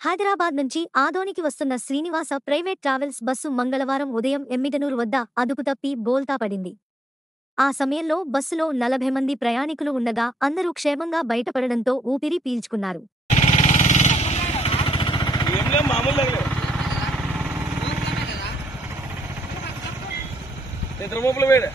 హైదరాబాద్ నుంచి ఆదోనికి వస్తున్న Srinivasa private travels bus మంగళవారం ఉదయం ఎమ్మిగనూరు వద్ద అదుపు తప్పి బోల్తా పడింది. ఆ సమయంలో బస్సులో 40 మంది ప్రయాణికులు ఉండగా అందరూ క్షేమంగా బయటపడడంతో ఊపిరి పీల్చుకున్నారు. నిద్రమోపులు వేడే